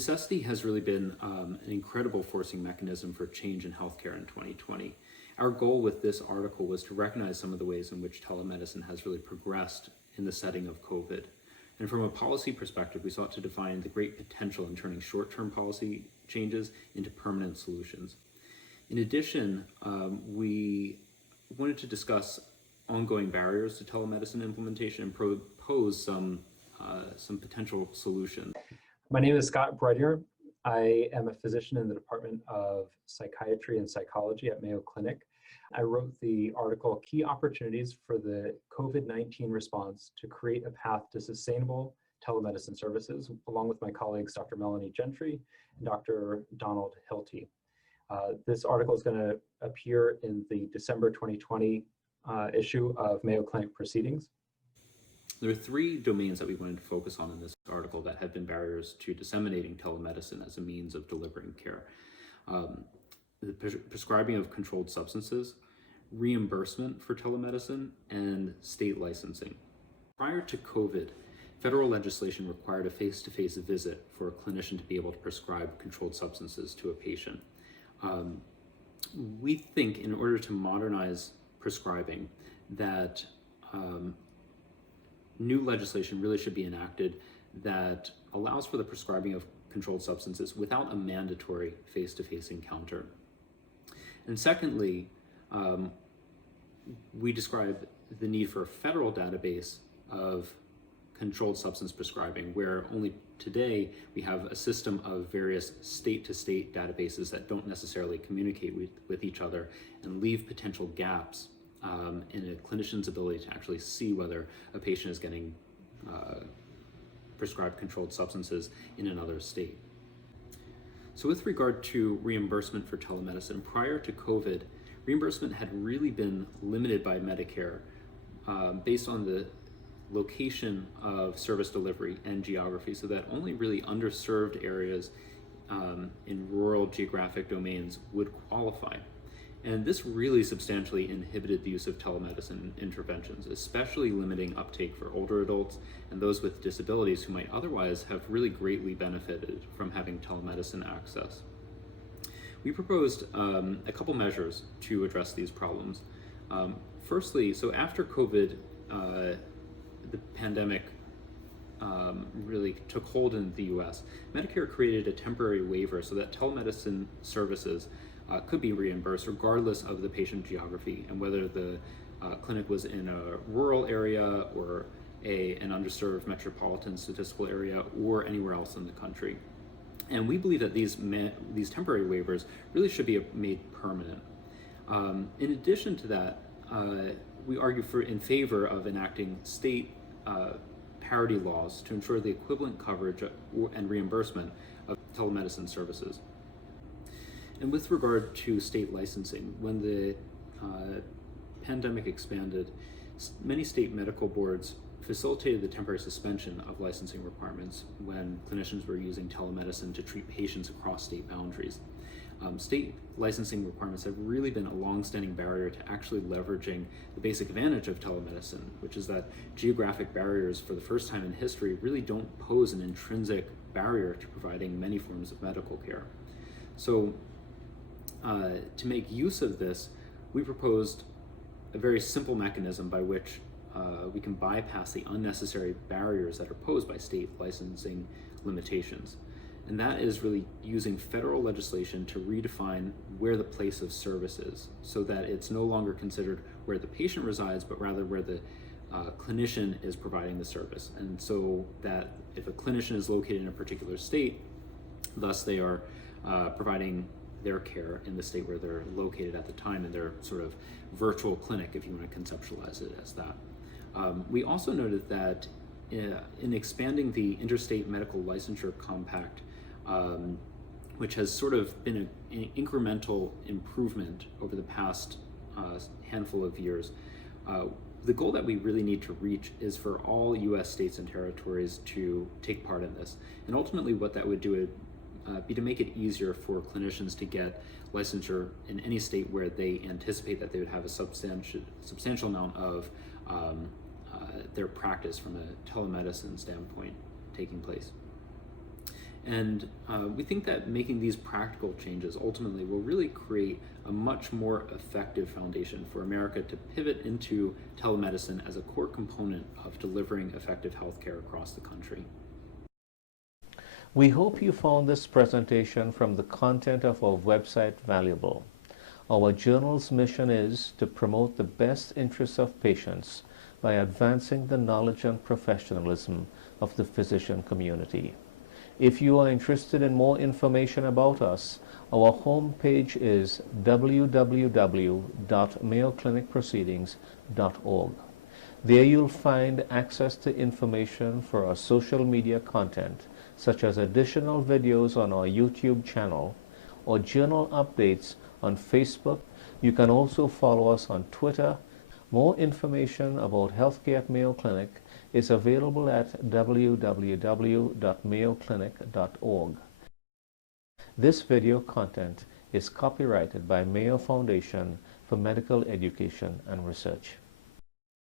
Necessity has really been an incredible forcing mechanism for change in healthcare in 2020. Our goal with this article was to recognize some of the ways in which telemedicine has really progressed in the setting of COVID. And from a policy perspective, we sought to define the great potential in turning short-term policy changes into permanent solutions. In addition, we wanted to discuss ongoing barriers to telemedicine implementation and propose some potential solutions. My name is Scott Bredier. I am a physician in the Department of Psychiatry and Psychology at Mayo Clinic. I wrote the article, Key Opportunities for the COVID-19 Response to Create a Path to Sustainable Telemedicine Services, along with my colleagues, Dr. Melanie Gentry and Dr. Donald Hilty. This article is going to appear in the December 2020 issue of Mayo Clinic Proceedings. There are three domains that we wanted to focus on in this article that have been barriers to disseminating telemedicine as a means of delivering care. The prescribing of controlled substances, reimbursement for telemedicine, and state licensing. Prior to COVID, federal legislation required a face-to-face visit for a clinician to be able to prescribe controlled substances to a patient. We think in order to modernize prescribing that new legislation really should be enacted that allows for the prescribing of controlled substances without a mandatory face-to-face encounter. And secondly, we describe the need for a federal database of controlled substance prescribing, where only today we have a system of various state-to-state databases that don't necessarily communicate with each other and leave potential gaps in a clinician's ability to actually see whether a patient is getting prescribed controlled substances in another state. So with regard to reimbursement for telemedicine, prior to COVID, reimbursement had really been limited by Medicare based on the location of service delivery and geography, so that only really underserved areas in rural geographic domains would qualify. And this really substantially inhibited the use of telemedicine interventions, especially limiting uptake for older adults and those with disabilities who might otherwise have really greatly benefited from having telemedicine access. We proposed a couple measures to address these problems. Firstly, so after COVID, the pandemic really took hold in the US, Medicare created a temporary waiver so that telemedicine services could be reimbursed regardless of the patient geography and whether the clinic was in a rural area or an underserved metropolitan statistical area or anywhere else in the country. And we believe that these temporary waivers really should be made permanent. In addition to that, we argue in favor of enacting state parity laws to ensure the equivalent coverage and reimbursement of telemedicine services. And with regard to state licensing, when the pandemic expanded, many state medical boards facilitated the temporary suspension of licensing requirements when clinicians were using telemedicine to treat patients across state boundaries. State licensing requirements have really been a long-standing barrier to actually leveraging the basic advantage of telemedicine, which is that geographic barriers for the first time in history really don't pose an intrinsic barrier to providing many forms of medical care. So to make use of this, we proposed a very simple mechanism by which we can bypass the unnecessary barriers that are posed by state licensing limitations. And that is really using federal legislation to redefine where the place of service is, so that it's no longer considered where the patient resides, but rather where the clinician is providing the service. And so that if a clinician is located in a particular state, thus they are providing their care in the state where they're located at the time in their sort of virtual clinic, if you want to conceptualize it as that. We also noted that in expanding the Interstate Medical Licensure Compact, which has sort of been an incremental improvement over the past handful of years, the goal that we really need to reach is for all US states and territories to take part in this. And ultimately what that would do would be to make it easier for clinicians to get licensure in any state where they anticipate that they would have a substantial amount of their practice from a telemedicine standpoint taking place. And we think that making these practical changes ultimately will really create a much more effective foundation for America to pivot into telemedicine as a core component of delivering effective healthcare across the country. We hope you found this presentation from the content of our website valuable. Our journal's mission is to promote the best interests of patients by advancing the knowledge and professionalism of the physician community. If you are interested in more information about us, our homepage is www.mayoclinicproceedings.org. There you'll find access to information for our social media content, such as additional videos on our YouTube channel or journal updates on Facebook. You can also follow us on Twitter. More information about healthcare at Mayo Clinic is available at www.mayoclinic.org. This video content is copyrighted by Mayo Foundation for Medical Education and Research.